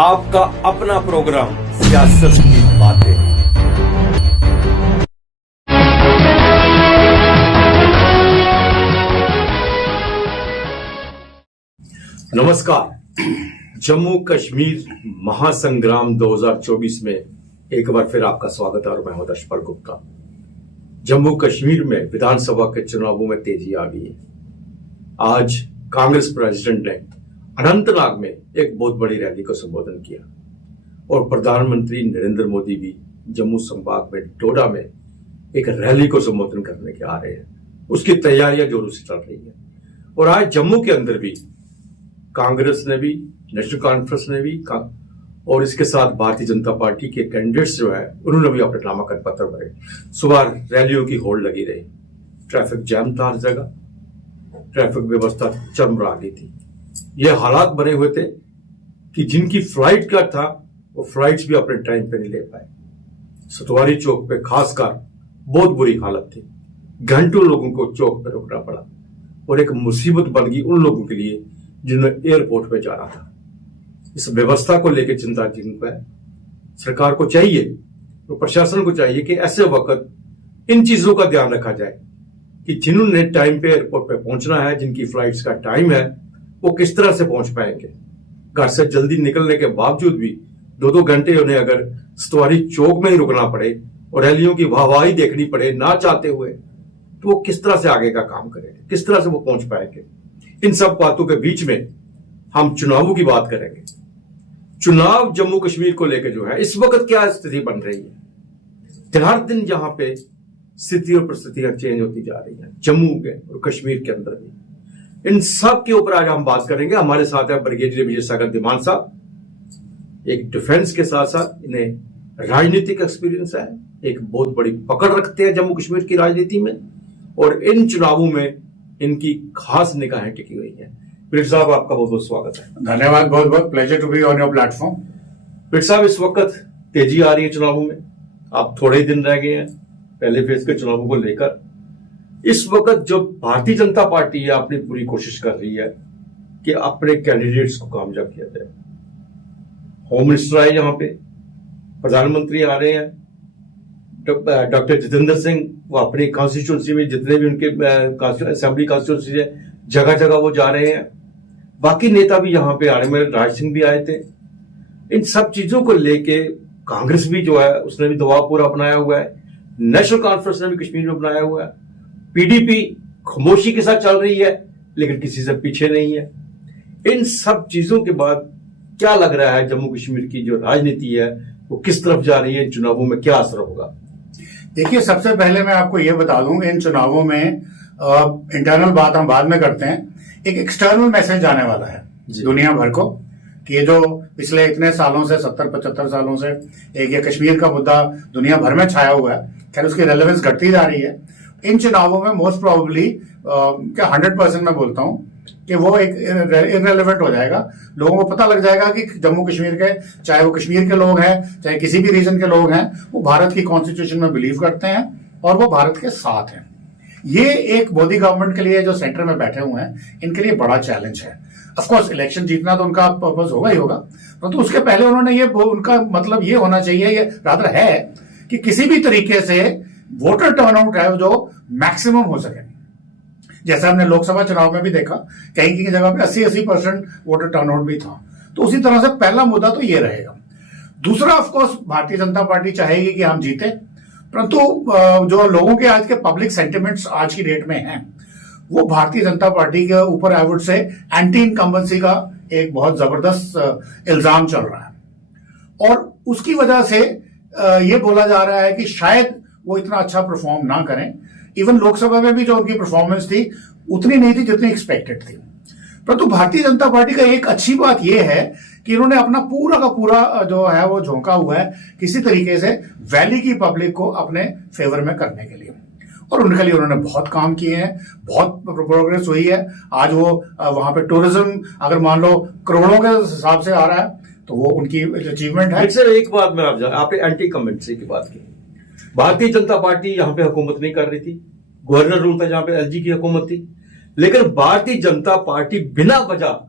आपका अपना प्रोग्राम सियासत की बातें। नमस्कार। जम्मू कश्मीर महासंग्राम 2024 में एक बार फिर आपका स्वागत है और मैं हूं दशपाल गुप्ता। जम्मू कश्मीर में विधानसभा के चुनावों में तेजी आ गई है। आज कांग्रेस प्रेसिडेंट ने अनंतनाग में एक बहुत बड़ी रैली को संबोधन किया और प्रधानमंत्री नरेंद्र मोदी भी जम्मू संभाग में डोडा में एक रैली को संबोधन करने के आ रहे हैं। उसकी तैयारियां जोरों से चल रही है और आज जम्मू के अंदर भी कांग्रेस ने भी, नेशनल कॉन्फ्रेंस ने भी और इसके साथ भारतीय जनता पार्टी के कैंडिडेट्स जो है उन्होंने भी अपने नामांकन पत्र भरे। सुबह रैलियों की होड़ लगी रही, ट्रैफिक जैम था हर जगह, ट्रैफिक व्यवस्था चरमरा गई थी। ये हालात बने हुए थे कि जिनकी फ्लाइट का था वो फ्लाइट्स भी अपने टाइम पे नहीं ले पाए। सतवारी चौक पे खासकर बहुत बुरी हालत थी, घंटों लोगों को चौक पे रुकना पड़ा और एक मुसीबत बन गई उन लोगों के लिए जिन्होंने एयरपोर्ट पे जाना था। इस व्यवस्था को लेकर चिंता जिनको है, सरकार को चाहिए तो प्रशासन को चाहिए कि ऐसे वक्त इन चीजों का ध्यान रखा जाए कि जिन्होंने टाइम पे एयरपोर्ट पे पहुंचना है, जिनकी फ्लाइट्स का टाइम है, वो किस तरह से पहुंच पाएंगे। घर से जल्दी निकलने के बावजूद भी 2-2 घंटे उन्हें अगर सतवारी चौक में ही रुकना पड़े और रैलियों की वाहवाही देखनी पड़े ना चाहते हुए, तो वो किस तरह से आगे का काम करेंगे, किस तरह से वो पहुंच पाएंगे। इन सब बातों के बीच में हम चुनावों की बात करेंगे। चुनाव जम्मू कश्मीर को लेकर जो है इस वक्त क्या स्थिति बन रही है। हर दिन जहां पे स्थिति और परिस्थितियां चेंज होती जा रही हैं, जम्मू के और कश्मीर के अंदर भी। इन सब के ऊपर आज हम बात करेंगे। हमारे साथ है ब्रिगेडियर विजय सागर दिमान साहब, एक डिफेंस के साथ साथ इन्हें राजनीतिक एक्सपीरियंस है, एक बहुत बड़ी पकड़ रखते हैं जम्मू कश्मीर की राजनीति में और इन चुनावों में इनकी खास निगाहें टिकी हुई हैं। पीर साहब, आपका बहुत बहुत स्वागत है। धन्यवाद, बहुत बहुत pleasure to be on your platform. Pir Sahab, इस वक्त तेजी आ रही है चुनावों में, आप थोड़े ही दिन रह गए हैं पहले फेज के चुनावों को लेकर। इस वक्त जो भारतीय जनता पार्टी है अपनी पूरी कोशिश कर रही है कि अपने कैंडिडेट्स को कामयाब किया जाए। होम मिनिस्टर आए यहाँ पे, प्रधानमंत्री आ रहे हैं, डॉक्टर जितेंद्र सिंह वो अपनी कॉन्स्टिट्यूंसी में जितने भी उनके असेंबली कॉन्स्टिट्यूंसी है जगह जगह वो जा रहे हैं। बाकी नेता भी यहाँ पे आ रहे हैं, राज सिंह भी आए थे। इन सब चीजों को लेके कांग्रेस भी जो है उसने भी दबाव पूरा बनाया हुआ है, नेशनल कॉन्फ्रेंस ने भी कश्मीर में बनाया हुआ है, पीडीपी खामोशी के साथ चल रही है लेकिन किसी से पीछे नहीं है। इन सब चीजों के बाद क्या लग रहा है जम्मू कश्मीर की जो राजनीति है वो किस तरफ जा रही है, इन चुनावों में क्या असर होगा? देखिए, सबसे पहले मैं आपको यह बता दूं, इन चुनावों में इंटरनल बात हम बाद में करते हैं, एक एक्सटर्नल मैसेज आने वाला है दुनिया भर को कि ये जो पिछले इतने सालों से 70-75 सालों से एक ये कश्मीर का मुद्दा दुनिया भर में छाया हुआ है, खैर उसकी रेलेवेंस घटती जा रही है। इन चुनावों में मोस्ट प्रोबेबली क्या 100% मैं बोलता हूं कि वो एक इररेलेवेंट हो जाएगा। लोगों को पता लग जाएगा कि जम्मू कश्मीर के, चाहे वो कश्मीर के लोग हैं चाहे किसी भी रीजन के लोग हैं, वो भारत की कॉन्स्टिट्यूशन में बिलीव करते हैं और वो भारत के साथ हैं। ये एक मोदी गवर्नमेंट के लिए जो सेंटर में बैठे हुए हैं, इनके लिए बड़ा चैलेंज है। ऑफकोर्स इलेक्शन जीतना तो उनका पर्पज होगा ही होगा, परंतु उसके पहले उन्होंने ये, उनका मतलब ये होना चाहिए, ये रादर है कि किसी भी तरीके से वोटर टर्नआउट है जो मैक्सिमम हो सके। जैसा हमने लोकसभा चुनाव में भी देखा, कहीं की जगह पे 80% वोटर टर्नआउट भी था। तो उसी तरह से पहला मुद्दा तो ये रहेगा। दूसरा, ऑफकोर्स भारतीय जनता पार्टी चाहेगी कि हम जीते, परंतु जो लोगों के आज के पब्लिक सेंटिमेंट्स आज की डेट में हैं, वो भारतीय जनता पार्टी के ऊपर I would say anti incumbency का एक बहुत जबरदस्त इल्जाम चल रहा है और उसकी वजह से ये बोला जा रहा है कि शायद वो इतना अच्छा परफॉर्म ना करें। इवन लोकसभा में भी जो उनकी परफॉर्मेंस थी उतनी नहीं थी जितनी एक्सपेक्टेड थी। परंतु भारतीय जनता पार्टी का एक अच्छी बात यह है कि इन्होंने अपना पूरा का पूरा जो है वो झोंका हुआ है किसी तरीके से वैली की पब्लिक को अपने फेवर में करने के लिए, और उनके लिए उन्होंने बहुत काम किए हैं, बहुत प्रोग्रेस हुई है। आज वो वहां पे टूरिज्म अगर मान लो करोड़ों के हिसाब से आ रहा है तो वो उनकी अचीवमेंट है। सर, एक बात में आपने एंटी कमेंट्री की बात की। भारतीय जनता पार्टी यहां पे हुकूमत नहीं कर रही थी, गवर्नर रूल था जहां पे एलजी की हुकूमत थी, लेकिन भारतीय जनता पार्टी बिना वजह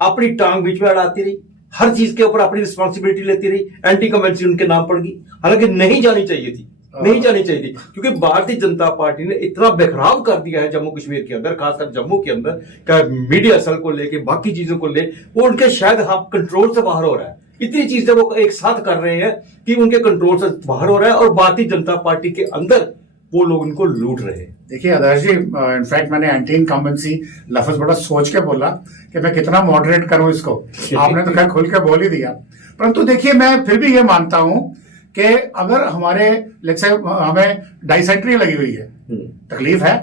अपनी टांग बीच में अड़ाती रही। हर चीज के ऊपर अपनी रिस्पॉन्सिबिलिटी लेती रही, एंटी कमेंट्री उनके नाम पड़ गई, हालांकि नहीं जानी चाहिए थी, नहीं जानी चाहिए थी, क्योंकि भारतीय जनता पार्टी ने इतना बेखराव कर दिया है जम्मू कश्मीर के अंदर, खासकर जम्मू के अंदर, क्या मीडिया सेल को लेके बाकी चीजों को ले, वो उनके शायद कंट्रोल से बाहर हो रहा है। इतनी चीजें वो एक साथ कर रहे हैं कि उनके कंट्रोल से बाहर हो रहा है, और भारतीय जनता पार्टी के अंदर वो लोग उनको लूट रहे हैं। देखिए आदर्श जी, इनफैक्ट मैंने एंटी इनकम्बेंसी लफ्ज बड़ा सोच के बोला कि मैं कितना मॉडरेट करूं इसको। आपने तो खैर खुल के बोल ही दिया, परंतु देखिए मैं फिर भी ये मानता हूं कि अगर हमारे लेट्स से हमें डाइसेंट्री लगी हुई है, तकलीफ है,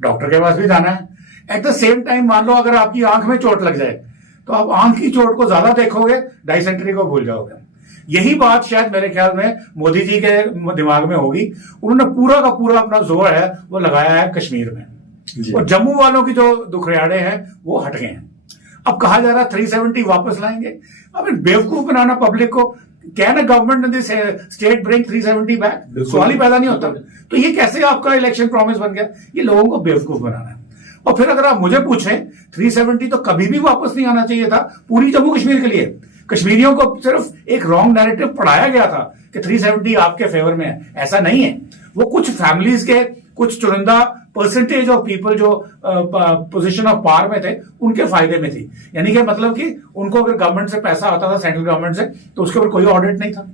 डॉक्टर के पास भी जाना है, एट द सेम टाइम मान लो अगर आपकी आंख में चोट लग जाए तो आप आंख की चोट को ज्यादा देखोगे, डाइसेंट्री को भूल जाओगे। यही बात शायद मेरे ख्याल में मोदी जी के दिमाग में होगी। उन्होंने पूरा का पूरा अपना जोर है वो लगाया है कश्मीर में, और जम्मू वालों की जो दुखरियाड़े हैं वो हट गए हैं। अब कहा जा रहा है 370 वापस लाएंगे। अब बेवकूफ बनाना पब्लिक को, can a government in this state bring 370 back? सवाल ही पैदा नहीं होता। तो ये कैसे आपका इलेक्शन प्रॉमिस बन गया? ये लोगों को बेवकूफ बनाना है। और फिर अगर आप मुझे पूछें, 370 तो कभी भी वापस नहीं आना चाहिए था पूरी जम्मू कश्मीर के लिए। कश्मीरियों को सिर्फ एक रॉन्ग नैरेटिव पढ़ाया गया था कि 370 आपके फेवर में है, ऐसा नहीं है। वो कुछ फैमिलीज के कुछ चुनिंदा परसेंटेज ऑफ पीपल जो पोजीशन ऑफ पावर में थे उनके फायदे में थी। यानी कि मतलब कि उनको अगर गवर्नमेंट से पैसा आता था, सेंट्रल गवर्नमेंट से, तो उसके ऊपर कोई ऑडिट नहीं था,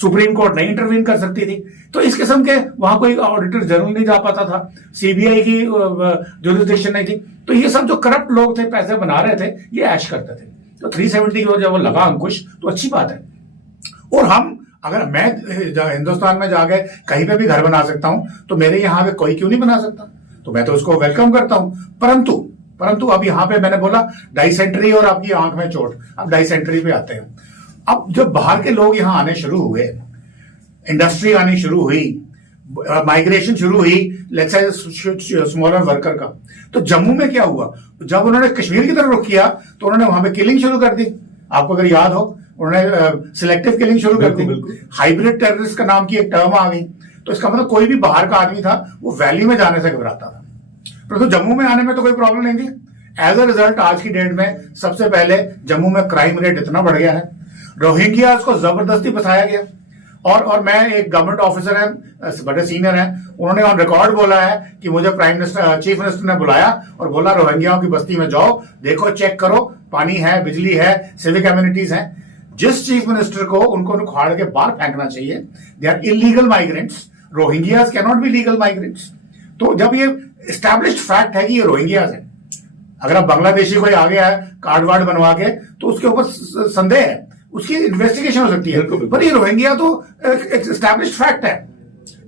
सुप्रीम कोर्ट नहीं इंटरवीन कर सकती थी, तो इस किस्म के वहां कोई ऑडिटर जनरल नहीं जा पाता था, सीबीआई की जुरिसडिक्शन नहीं थी। तो ये सब जो करप्ट लोग थे, पैसे बना रहे थे, ये ऐश करते थे। तो 370 की जब वो लगा अंकुश तो अच्छी बात है। और हम अगर मैं हिंदुस्तान में जाके कहीं पे भी घर बना सकता हूं तो मेरे यहाँ पे कोई क्यों नहीं बना सकता? तो मैं तो उसको वेलकम करता हूं। परंतु अब यहाँ पे मैंने बोला डाइसेंट्री और आपकी आंख में चोट, अब डाइसेंट्री पे आते हैं। अब जब बाहर के लोग यहाँ आने शुरू हुए, इंडस्ट्री आनी शुरू हुई, माइग्रेशन शुरू हुई, लेट्स से स्मॉलर वर्कर का, तो जम्मू में क्या हुआ? जब उन्होंने कश्मीर की तरफ रुख किया तो उन्होंने वहां पे किलिंग शुरू कर दी। आपको अगर याद हो, उन्होंने सिलेक्टिव किलिंग शुरू कर दी। हाइब्रिड टेररिस्ट का नाम की एक टर्म आ गई। तो इसका मतलब कोई भी बाहर का आदमी था वो वैली में जाने से घबराता था, परंतु तो जम्मू में आने में तो कोई प्रॉब्लम नहीं थी। एज अ रिजल्ट आज की डेट में सबसे पहले जम्मू में क्राइम रेट इतना बढ़ गया है, रोहिंग्या को जबरदस्ती बसाया गया। और मैं एक गवर्नमेंट ऑफिसर है, बड़े सीनियर हैं, उन्होंने ऑन रिकॉर्ड बोला है कि मुझे चीफ मिनिस्टर ने बुलाया और बोला रोहिंग्याओं की बस्ती में जाओ, देखो, चेक करो, पानी है, बिजली है, सिविक एम्यूनिटीज हैं। जिस चीफ मिनिस्टर को उनको उखाड़ के बाहर फेंकना चाहिए। They are illegal migrants, Rohingyas can not be legal migrants. तो जब ये एस्टैब्लिश्ड फैक्ट है कि ये रोहिंग्यास है, अगर अब बांग्लादेशी कोई आ गया है कार्ड वार्ड बनवा के तो उसके ऊपर संदेह है, उसकी इन्वेस्टिगेशन हो सकती है, पर ये रोहिंग्या तो एस्टैब्लिश्ड फैक्ट है।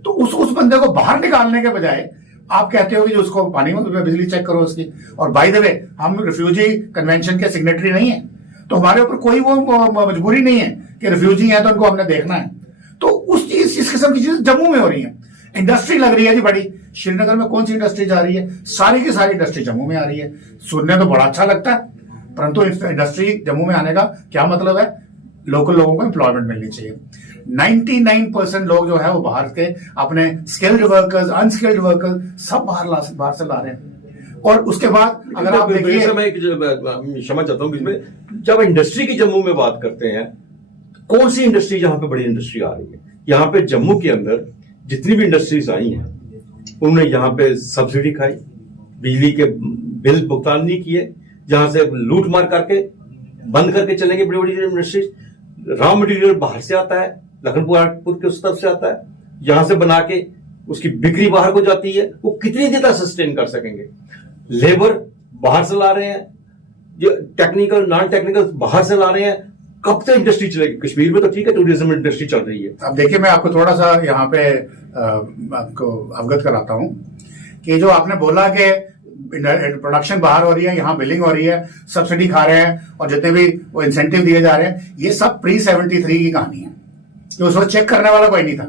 तो उस बंदे को बाहर निकालने के बजाय आप कहते हो कि जो उसको पानी में बिजली चेक करो उसकी। और बाय द वे, हम रिफ्यूजी कन्वेंशन के सिग्नेटरी नहीं है, तो हमारे ऊपर कोई वो मजबूरी नहीं है कि रिफ्यूजी है तो उनको हमने देखना है। तो इस किस्म की चीजें जम्मू में हो रही है। इंडस्ट्री लग रही है जी बड़ी, श्रीनगर में कौन सी इंडस्ट्री जा रही है? सारी की सारी इंडस्ट्री जम्मू में आ रही है। सुनने तो बड़ा अच्छा लगता है, परंतु इंडस्ट्री जम्मू में आने का क्या मतलब है? लोकल लोगों को एम्प्लॉयमेंट मिलनी चाहिए। 99% लोग जो है वो बाहर के अपने स्किल्ड वर्कर्स, अनस्किल्ड वर्कर्स सब बाहर से ला रहे हैं। और उसके बाद अगर आप देखिए, मैं क्षमा चाहता हूँ, जब इंडस्ट्री की जम्मू में बात करते हैं, कौन सी इंडस्ट्री जहां पे बड़ी इंडस्ट्री आ रही है? यहाँ पे जम्मू के अंदर जितनी भी इंडस्ट्रीज आई हैं उन्होंने यहाँ पे सब्सिडी खाई, बिजली के बिल भुगतान नहीं किए, जहां से लूट मार करके बंद करके चलेंगे बड़ी बड़ी इंडस्ट्रीज। रॉ मटेरियल बाहर से आता है, लखनपुर के उस तरफ से आता है, यहां से बना के उसकी बिक्री बाहर को जाती है। वो कितनी देर तक सस्टेन कर सकेंगे? लेबर बाहर से ला रहे हैं, जो टेक्निकल नॉन टेक्निकल बाहर से ला रहे हैं, कब तक इंडस्ट्री चलेगी? कश्मीर में तो ठीक है टूरिज्म इंडस्ट्री चल रही है। अब देखिए, मैं आपको थोड़ा सा यहाँ पे आपको अवगत कराता हूँ कि जो आपने बोला कि प्रोडक्शन बाहर हो रही है, यहाँ बिलिंग हो रही है, सब्सिडी खा रहे हैं और जितने भी वो इंसेंटिव दिए जा रहे हैं, ये सब प्री 73 की कहानी है। तो उस वक्त चेक करने वाला कोई नहीं था,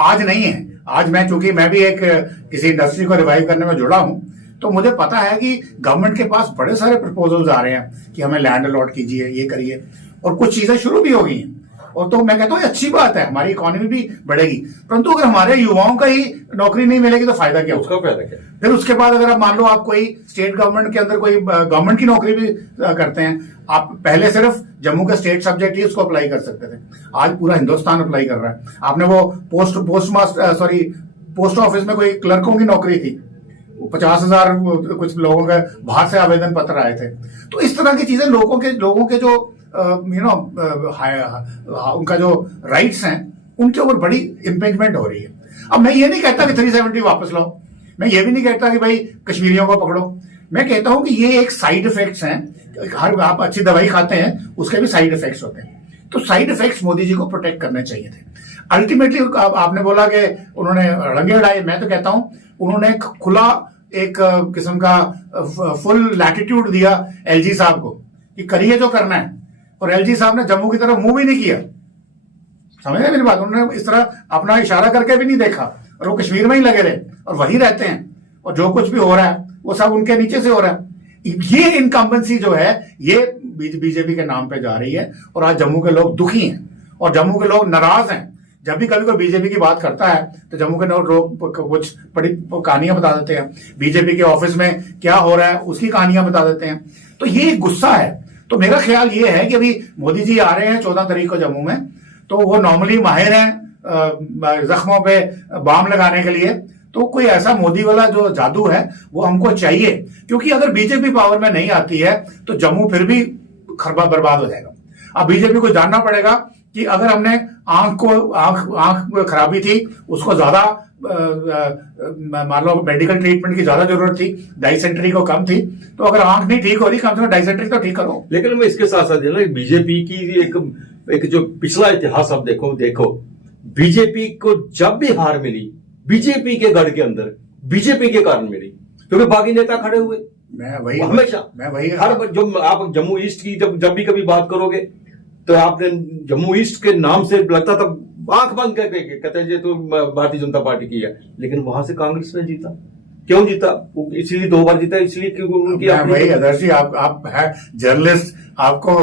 आज नहीं है। आज चूंकि मैं भी एक किसी इंडस्ट्री को रिवाइव करने में जुड़ा हूं, तो मुझे पता है कि गवर्नमेंट के पास बड़े सारे प्रपोजल्स आ रहे हैं कि हमें लैंड अलॉट कीजिए, ये करिए, और कुछ चीजें शुरू भी हो गई हैं। और तो मैं कहता हूँ अच्छी बात है, हमारी इकोनॉमी भी बढ़ेगी, परंतु अगर हमारे युवाओं का ही नौकरी नहीं मिलेगी तो फायदा क्या उसका होगा? फायदा क्या? फिर उसके बाद अगर आप मान लो आप कोई स्टेट गवर्नमेंट के अंदर कोई गवर्नमेंट की नौकरी भी करते हैं, आप पहले सिर्फ जम्मू का स्टेट सब्जेक्ट ही उसको अप्लाई कर सकते थे, आज पूरा हिंदुस्तान अप्लाई कर रहा है। आपने वो पोस्ट ऑफिस में कोई क्लर्कों की नौकरी थी, 50,000 कुछ लोगों के बाहर से आवेदन पत्र आए थे। तो इस तरह की चीजें लोगों के जो उनका जो राइट्स हैं उनके ऊपर बड़ी इंपेंजमेंट हो रही है। अब मैं ये नहीं कहता कि 370 वापस लाओ, मैं ये भी नहीं कहता कि भाई कश्मीरियों को पकड़ो, मैं कहता हूं कि ये एक साइड इफेक्ट्स हैं। हर आप अच्छी दवाई खाते हैं उसके भी साइड इफेक्ट्स होते हैं, तो साइड इफेक्ट्स मोदी जी को प्रोटेक्ट करने चाहिए थे। अल्टीमेटली आपने बोला कि उन्होंने रंगे उड़ाए, मैं तो कहता हूं उन्होंने खुला एक किस्म का फुल लैटिट्यूड दिया एलजी साहब को कि करिए जो करना है, और एलजी साहब ने जम्मू की तरफ मुंह भी नहीं किया। समझ रहे मेरी बात? उन्होंने इस तरह अपना इशारा करके भी नहीं देखा, और वो कश्मीर में ही लगे रहे और वही रहते हैं, और जो कुछ भी हो रहा है वो सब उनके नीचे से हो रहा है। ये इनकम्बेंसी जो है ये बीजेपी के नाम पे जा रही है, और आज जम्मू के लोग दुखी हैं और जम्मू के लोग नाराज हैं। जब भी कभी कोई बीजेपी की बात करता है तो जम्मू के लोग कुछ बड़ी कहानियां बता देते हैं, बीजेपी के ऑफिस में क्या हो रहा है उसकी कहानियां बता देते हैं। तो ये गुस्सा है। तो मेरा ख्याल ये है कि अभी मोदी जी आ रहे हैं 14 तारीख को जम्मू में, तो वो नॉर्मली माहिर हैं जख्मों पे बाम लगाने के लिए, तो कोई ऐसा मोदी वाला जो जादू है वो हमको चाहिए, क्योंकि अगर बीजेपी पावर में नहीं आती है तो जम्मू फिर भी खरबा बर्बाद हो जाएगा। अब बीजेपी को जानना पड़ेगा कि अगर हमने आंख खराबी थी उसको ज्यादा मान लो मेडिकल ट्रीटमेंट की ज्यादा जरूरत थी, डाइसेंट्री को कम थी, तो अगर आंख नहीं ठीक हो रही कम से कम डाइसेंट्री तो ठीक करो। लेकिन मैं इसके साथ साथ बीजेपी की एक जो पिछला इतिहास आप देखो बीजेपी को जब भी हार मिली बीजेपी के गढ़ के अंदर बीजेपी के कारण मिली, क्योंकि बाकी नेता खड़े हुए हमेशा हर जो आप जम्मू ईस्ट की जब भी कभी बात करोगे तो आपने जम्मू ईस्ट के नाम से लगता था आंख बंद करके कहते हैं तो भारतीय जनता पार्टी की है, लेकिन वहां से कांग्रेस ने जीता। क्यों जीता? इसीलिए 2 बार जीता, इसलिए क्योंकि भाई आदर्श जी आप है जर्नलिस्ट, आपको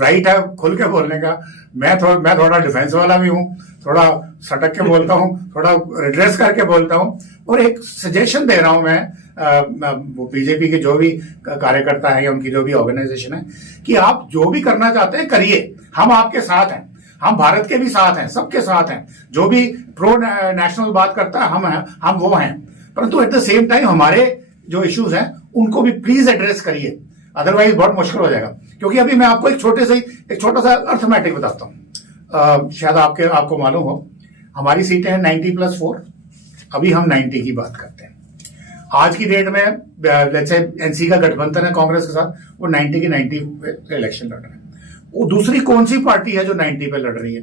राइट है खुल के बोलने का। मैं थोड़ा डिफेंस वाला भी हूँ, थोड़ा सटक के बोलता हूँ, थोड़ा रिड्रेस करके बोलता हूँ, और एक सजेशन दे रहा हूँ मैं बीजेपी के जो भी कार्यकर्ता है या उनकी जो भी ऑर्गेनाइजेशन है कि आप जो भी करना चाहते हैं करिए, हम आपके साथ हैं, हम भारत के भी साथ हैं, सबके साथ हैं। जो भी प्रो नेशनल बात करता है हम वो हैं, परंतु एट द सेम टाइम हमारे जो इश्यूज हैं उनको भी प्लीज एड्रेस करिए, अदरवाइज बहुत मुश्किल हो जाएगा। क्योंकि अभी मैं आपको एक छोटा सा अर्थमेटिक बताता हूँ, शायद आपको मालूम हो, हमारी सीटें हैं 90+4, अभी हम 90 की बात करते हैं। आज की डेट में लेट्स से एनसी का गठबंधन है कांग्रेस के साथ, वो 90 की 90 पे इलेक्शन लड़ रहे हैं। वो दूसरी कौन सी पार्टी है जो 90 पे लड़ रही है?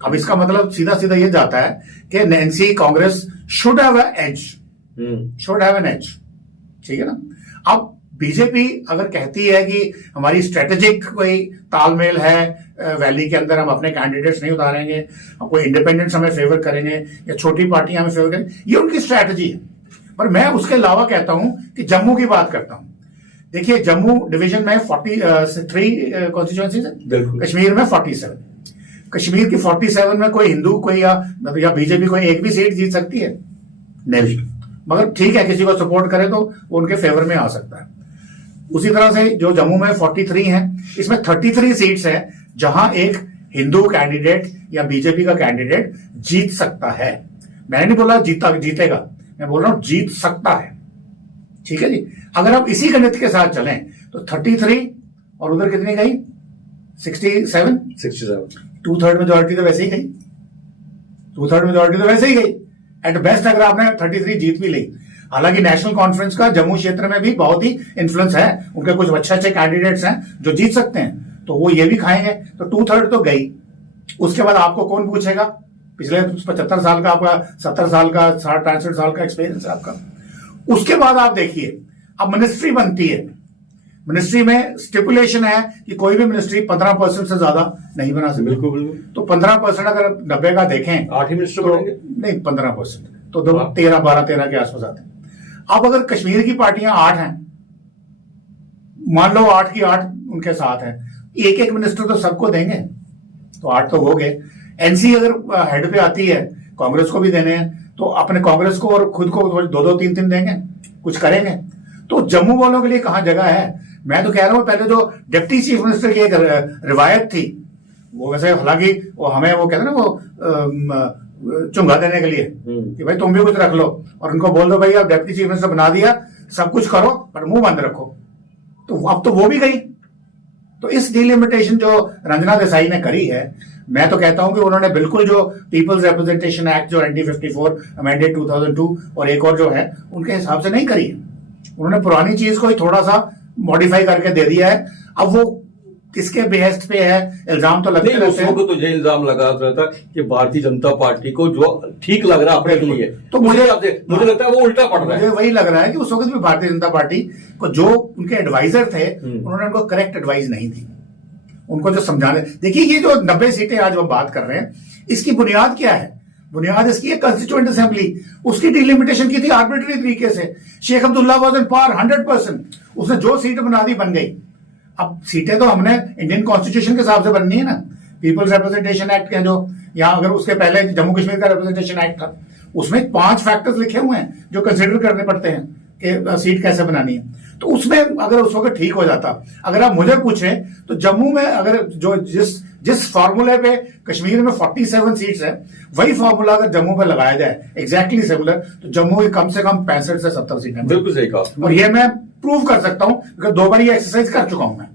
अब इसका मतलब सीधा सीधा ये जाता है कि NC Congress should have an edge, ठीक है ना। अब बीजेपी अगर कहती है कि हमारी स्ट्रेटेजिक कोई तालमेल है, वैली के अंदर हम अपने कैंडिडेट्स नहीं उतारेंगे, हम कोई इंडिपेंडेंट्स हमें फेवर करेंगे या छोटी पार्टियां हमें फेवर करेंगे, ये उनकी स्ट्रेटजी है। पर मैं उसके अलावा कहता हूं कि जम्मू की बात करता हूं। देखिए जम्मू डिवीजन में 43 कॉन्स्टिट्यूएंसीज है, कश्मीर में 47। कश्मीर की 47 में कोई हिंदू कोई या बीजेपी कोई एक भी सीट जीत सकती है? नहीं, मगर ठीक है किसी को सपोर्ट करे तो वो उनके फेवर में आ सकता है। उसी तरह से जो जम्मू में 43 हैं, इसमें 33 सीट्स हैं जहां एक हिंदू कैंडिडेट या बीजेपी का कैंडिडेट जीत सकता है। मैंने नहीं बोला जीतेगा, मैं बोल रहा हूं जीत सकता है, ठीक है जी। अगर आप इसी गणित के साथ चलें तो 33 और उधर कितनी गई? 67 2/3 मेजोरिटी तो वैसे ही गई, 2/3 मेजोरिटी तो वैसे ही गई। एट बेस्ट अगर आपने 33 जीत भी ली, हालांकि नेशनल कॉन्फ्रेंस का जम्मू क्षेत्र में भी बहुत ही इन्फ्लुएंस है, उनके कुछ अच्छे कैंडिडेट्स हैं जो जीत सकते हैं, तो वो ये भी खाएंगे, तो 2/3 तो गई। उसके बाद आपको कौन पूछेगा? पिछले 75 साल का आपका 70 साल का 63 साल का एक्सपीरियंस है आपका। उसके बाद आप देखिए अब मिनिस्ट्री बनती है, मिनिस्ट्री में स्टिपुलेशन है कि कोई भी मिनिस्ट्री 15% से ज्यादा नहीं बना सकती। बिल्कुल। तो 15% अगर 90 का देखें 8 ही मिनिस्टर तो बनेंगे? नहीं 15%, तो 12-13 के आसपास आते हैं। अब अगर कश्मीर की पार्टियां 8 हैं, मान लो 8 की 8 उनके साथ है, एक मिनिस्टर तो सबको देंगे, तो 8 तो हो गए। एनसी अगर हेड पे आती है, कांग्रेस को भी देने हैं, तो अपने कांग्रेस को और खुद को 2-2 3-3 देंगे, कुछ करेंगे। तो जम्मू वालों के लिए कहां जगह है? मैं तो कह रहा हूं पहले जो डिप्टी चीफ मिनिस्टर की एक रिवायत थी, वो वैसे हालांकि वो हमें वो कहते हैं ना वो चुंगा देने के लिए कि भाई तुम भी कुछ रख लो और उनको बोल दो भाई आप डिप्टी चीफ मिनिस्टर बना दिया, सब कुछ करो पर मुंह बंद रखो। तो अब तो वो भी गई। तो इस डिलिमिटेशन जो रंजना देसाई ने करी है, मैं तो कहता हूं कि उन्होंने बिल्कुल जो पीपल्स रिप्रेजेंटेशन एक्ट जो 1954 अमेंडेड 2002 और एक और जो है उनके हिसाब से नहीं करी है। उन्होंने पुरानी चीज को ही थोड़ा सा मॉडिफाई करके दे दिया है। अब वो किसके बेहस्त पे है, इल्जाम तो लगते रहते हैं। तो ये इल्जाम लगा रहा था कि भारतीय जनता पार्टी को जो ठीक लग रहा है अपने लिए, तो मुझे लगता है वो उल्टा पड़ रहा है। मुझे वही लग रहा है कि उस वक्त भी भारतीय जनता पार्टी को जो उनके एडवाइजर थे उन्होंने उनको करेक्ट एडवाइस नहीं दी। उनको जो समझाने, देखिए ये जो 90 सीटें आज हम बात कर रहे हैं, इसकी बुनियाद क्या है? बुनियाद इसकी है कंस्टिट्यूएंट असेंबली। उसकी डिलिमिटेशन की थी आर्बिट्री तरीके से। Sheikh Abdullah was in power 100%। उसने जो सीट बना दी बन गई। अब सीटें तो हमने इंडियन कॉन्स्टिट्यूशन के हिसाब से बननी है ना, पीपल्स रिप्रेजेंटेशन एक्ट के जो, या अगर उसके पहले जम्मू कश्मीर का रिप्रेजेंटेशन एक्ट था, उसमें 5 फैक्टर्स लिखे हुए हैं जो कंसिडर करने पड़ते हैं कि सीट कैसे बनानी है। तो उसमें अगर उस वक्त ठीक हो जाता, अगर आप मुझे पूछें तो जम्मू में अगर जो जिस फॉर्मूले पे कश्मीर में 47 सीट्स है, वही फॉर्मूला अगर जम्मू पे लगाया जाए एग्जैक्टली सिमिलर, तो जम्मू की कम से कम 65 से 70 सीटें। बिल्कुल सही कहा। और ये मैं प्रूव कर सकता हूं क्योंकि 2 बार ये एक्सरसाइज कर चुका हूं मैं।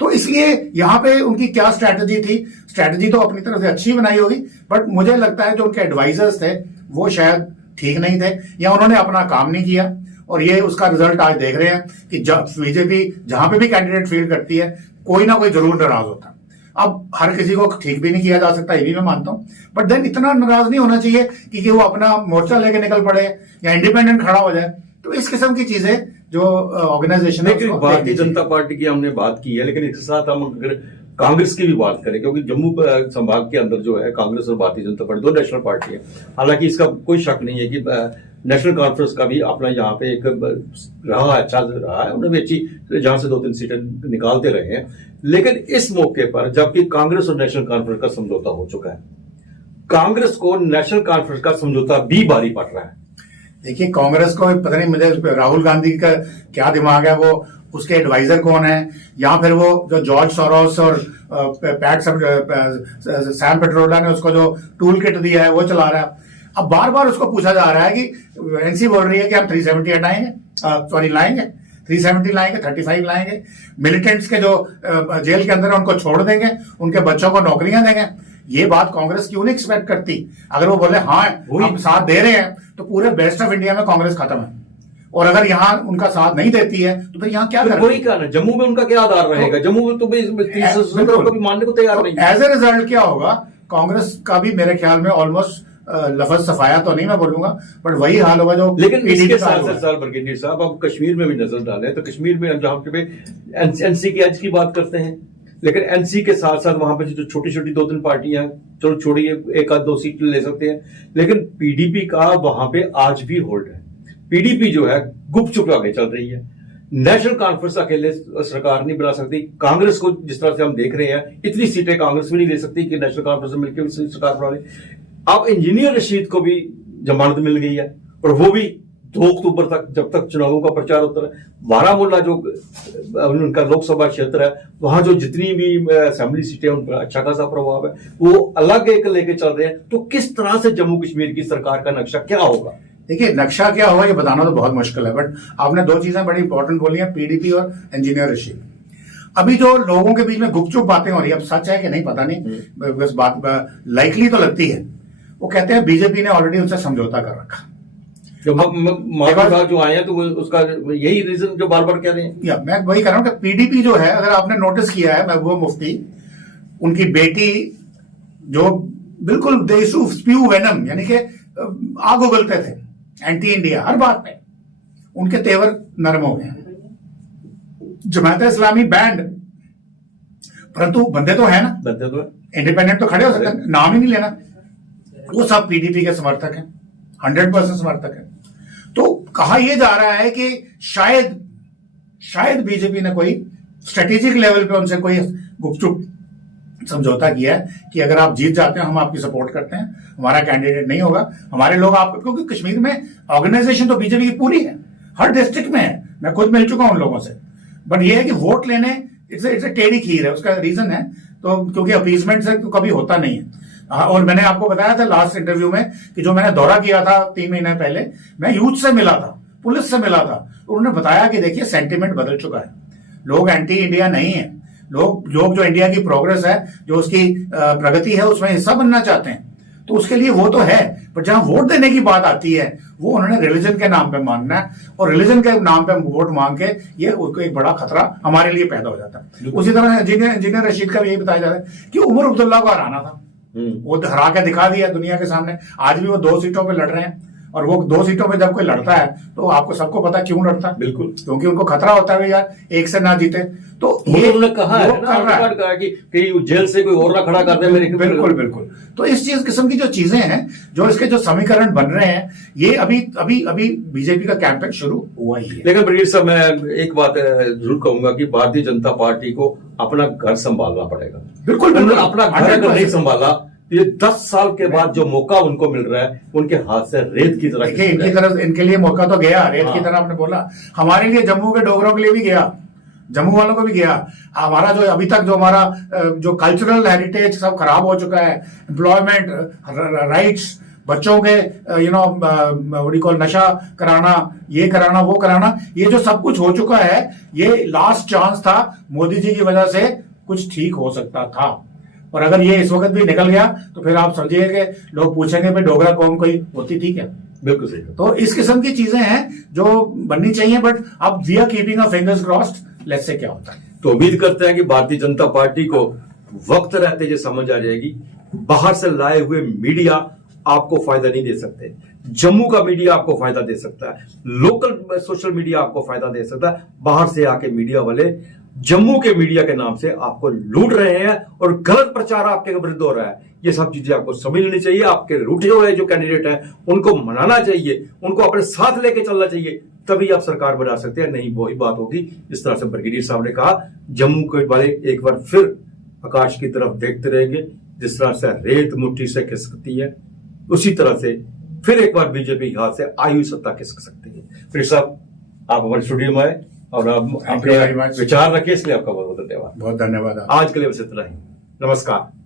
तो इसलिए यहां पे उनकी क्या स्ट्रैटेजी थी, स्ट्रैटेजी तो अपनी तरफ से अच्छी बनाई होगी, बट मुझे लगता है जो उनके एडवाइजर्स थे वो शायद ठीक नहीं थे, या उन्होंने अपना काम नहीं किया। और ये उसका रिजल्ट आज देख रहे हैं कि बीजेपी जहां पे भी कैंडिडेट फील्ड करती है, कोई ना कोई जरूर नाराज होता है। अब हर किसी को ठीक भी नहीं किया जा सकता, ये भी मैं मानता हूं, बट देन इतना नाराज नहीं होना चाहिए कि वो अपना मोर्चा लेके निकल पड़े या इंडिपेंडेंट खड़ा हो जाए। तो इस किस्म की चीजें जो ऑर्गेनाइजेशन है, भारतीय जनता पार्टी की हमने बात की है, लेकिन इसके साथ हम अगर कांग्रेस की भी बात करें, क्योंकि जम्मू संभाग के अंदर जो है कांग्रेस और Bharatiya Janata party 2 national party है। हालांकि इसका कोई शक नहीं है कि नेशनल कॉन्फ्रेंस का भी अपना यहाँ पे एक रहा है, अच्छा रहा है, उन्हें भी अच्छी जहां से 2-3 सीटें निकालते रहे हैं। लेकिन इस मौके पर जबकि कांग्रेस और नेशनल कॉन्फ्रेंस का समझौता हो चुका है, कांग्रेस को नेशनल कॉन्फ्रेंस का समझौता भी भारी पड़ रहा है। देखिए कांग्रेस को पता नहीं, मुझे राहुल गांधी का क्या दिमाग है, वो उसके एडवाइजर कौन है, या फिर वो जो जॉर्ज सोरोस और सैम पेट्रोडा ने उसको जो टूल किट दिया है वो चला रहा है। अब बार बार उसको पूछा जा रहा है कि एनसी बोल रही है कि हम 370 हटाएंगे, सॉरी लाएंगे, 370 लाएंगे, 35 लाएंगे, मिलिटेंट्स के जो जेल के अंदर है उनको छोड़ देंगे, उनके बच्चों को नौकरियां देंगे। ये बात कांग्रेस क्यों नहीं एक्सपेक्ट करती? अगर वो बोले हाँ हम साथ दे रहे हैं, तो पूरे बेस्ट ऑफ इंडिया में कांग्रेस खत्म है। और अगर यहाँ उनका साथ नहीं देती है तो फिर यहाँ क्या करें? वही कहना, जम्मू में उनका क्या आधार रहेगा? जम्मू में तो कभी मानने को तैयार नहीं। एज ए रिजल्ट क्या होगा, कांग्रेस का भी मेरे ख्याल में ऑलमोस्ट लफज सफाया तो नहीं मैं बोलूंगा, बट वही हाल होगा जो। लेकिन इसके साथ बरगेंडी साहब, आप कश्मीर में भी नजर डालें तो कश्मीर में जहां पे एनसी की आज की बात करते हैं, लेकिन एनसी के साथ साथ वहां पे जो छोटी छोटी 2-3 पार्टियां, चलो छोड़िए 1-2 सीट ले सकते हैं, लेकिन पीडीपी का वहां पे आज भी होल्ड है। पीडीपी जो है गुपचुप आगे चल रही है। नेशनल कॉन्फ्रेंस अकेले सरकार नहीं बना सकती। कांग्रेस को जिस तरह से हम देख रहे हैं, इतनी सीटें कांग्रेस भी नहीं ले सकती कि नेशनल कॉन्फ्रेंस में मिलकर सरकार बना ले। अब इंजीनियर रशीद को भी जमानत मिल गई है, और वो भी 2 अक्टूबर तक, जब तक चुनावों का प्रचार होता है। बारामूला जो उनका लोकसभा क्षेत्र है, वहां जो जितनी भी असेंबली सीटें उन पर अच्छा खासा प्रभाव है, वो अलग एक लेके चल रहे हैं। तो किस तरह से जम्मू कश्मीर की सरकार का नक्शा क्या होगा? देखिए नक्शा क्या होगा ये बताना तो बहुत मुश्किल है, बट आपने 2 चीजें बड़ी इंपॉर्टेंट बोली हैं, पीडीपी और इंजीनियर रशीद। अभी जो लोगों के बीच में गुपचुप बातें हो रही है, अब सच है कि नहीं पता नहीं, बस बात लाइकली तो लगती है। वो कहते हैं बीजेपी ने ऑलरेडी उनसे समझौता कर रखा। जो आए हैं तो उसका यही रीजन जो बार बार कह रहे हैं, या मैं वही कह रहा हूं कि पीडीपी जो है, अगर आपने नोटिस किया है, महबूबा मुफ्ती, उनकी बेटी जो बिल्कुल दे स्प्यू वेनम, यानी कि आग उगलते थे एंटी इंडिया हर बात में, उनके तेवर नरम हो गए। जमात इस्लामी बैंड, परंतु बंदे तो है ना, बंदे तो इंडिपेंडेंट तो खड़े हो सकते हैं, नाम ही नहीं लेना। वो सब पीडीपी के समर्थक हैं, 100% समर्थक है। तो कहा यह जा रहा है कि शायद बीजेपी ने कोई स्ट्रेटेजिक लेवल पे उनसे कोई गुपचुप समझौता किया है कि अगर आप जीत जाते हैं हम आपकी सपोर्ट करते हैं, हमारा कैंडिडेट नहीं होगा, हमारे लोग आप, क्योंकि कश्मीर में ऑर्गेनाइजेशन तो बीजेपी की पूरी है, हर डिस्ट्रिक्ट में है, मैं खुद मिल चुका हूं उन लोगों से। बट ये है कि वोट लेने इट्स ए टेढ़ी खीर है, उसका रीजन है तो क्योंकि अपीजमेंट से तो कभी होता नहीं है। और मैंने आपको बताया था लास्ट इंटरव्यू में कि जो मैंने दौरा किया था 3 महीने पहले, मैं यूथ से मिला था, पुलिस से मिला था, तो उन्होंने बताया कि देखिए सेंटिमेंट बदल चुका है, लोग एंटी इंडिया नहीं है, लोग जो इंडिया की प्रोग्रेस है, जो उसकी प्रगति है, उसमें हिस्सा बनना चाहते हैं। तो उसके लिए वो तो है, पर जहां वोट देने की बात आती है वो उन्होंने रिलीजन के नाम पे मानना है, और रिलीजन के नाम पे वोट मांग के ये उसको एक बड़ा खतरा हमारे लिए पैदा हो जाता है। उसी तरह इंजीनियर रशीद का भी यही बताया जा रहा है कि उमर अब्दुल्ला को हराना था, वो हरा के दिखा दिया दुनिया के सामने। आज भी वो 2 सीटों पे लड़ रहे हैं, और वो 2 सीटों पे जब कोई लड़ता है तो आपको सबको पता क्यों लड़ता है, बिल्कुल, क्योंकि उनको खतरा होता है यार एक से ना जीते। तो ये उन्होंने कहा है ना कि जेल से कोई और ना खड़ा कर दे मेरे। बिल्कुल बिल्कुल। तो इस चीज किस्म की जो चीजें हैं, जो इसके जो समीकरण बन रहे हैं, ये अभी अभी अभी बीजेपी का कैंपेन शुरू हुआ ही है। लेकिन ब्रिगेड साहब, मैं एक बात जरूर कहूंगा कि भारतीय जनता पार्टी को अपना घर संभालना पड़ेगा। बिल्कुल बिल्कुल। अपना घर अगर नहीं संभाला, ये 10 साल के बाद जो मौका उनको मिल रहा है उनके हाथ से रेत की तरह। देखिए इनकी तरफ, इनके लिए मौका तो गया, रेत की तरह आपने बोला, हमारे लिए जम्मू के डोगरों के लिए भी गया, जम्मू वालों को भी गया। हमारा जो अभी तक जो हमारा जो कल्चरल हेरिटेज सब खराब हो चुका है, एम्प्लॉयमेंट राइट्स, बच्चों के नशा कराना, ये कराना वो कराना, ये जो सब कुछ हो चुका है, ये लास्ट चांस था। मोदी जी की वजह से कुछ ठीक हो सकता था, और अगर ये इस वक्त भी निकल गया तो फिर आप समझिए लोग पूछेंगे भाई डोगरा कौम कोई होती थी क्या। बिल्कुल सही। तो इस किस्म की चीजें हैं जो बननी चाहिए, बट अब we are keeping a fingers crossed, let's say क्या होता है। तो उम्मीद करते हैं कि भारतीय जनता पार्टी को वक्त रहते ये समझ आ जाएगी, बाहर से लाए हुए मीडिया आपको फायदा नहीं दे सकते, जम्मू का मीडिया आपको फायदा दे सकता है, लोकल सोशल मीडिया आपको फायदा दे सकता है। बाहर से आके मीडिया वाले जम्मू के मीडिया के नाम से आपको लूट रहे हैं और गलत प्रचार आपके विरुद्ध हो रहा है। ये सब चीजें आपको समझ लेनी चाहिए। आपके रूठे हुए जो कैंडिडेट हैं उनको मनाना चाहिए, उनको अपने साथ लेके चलना चाहिए, तभी आप सरकार बना सकते हैं। नहीं वही बात होगी जिस तरह से ब्रिगेडियर साहब ने कहा, जम्मू के वाले एक बार फिर आकाश की तरफ देखते रहेंगे, जिस तरह से रेत मुट्ठी से खिसकती है उसी तरह से फिर एक बार बीजेपी के हाथ से आयु सत्ता खिसक सकती है। फिर साहब आप हमारे स्टूडियो में आए और आप अपने विचार रखे, इसलिए आपका बहुत बहुत धन्यवाद। बहुत धन्यवाद। आज के लिए बस इतना ही, नमस्कार।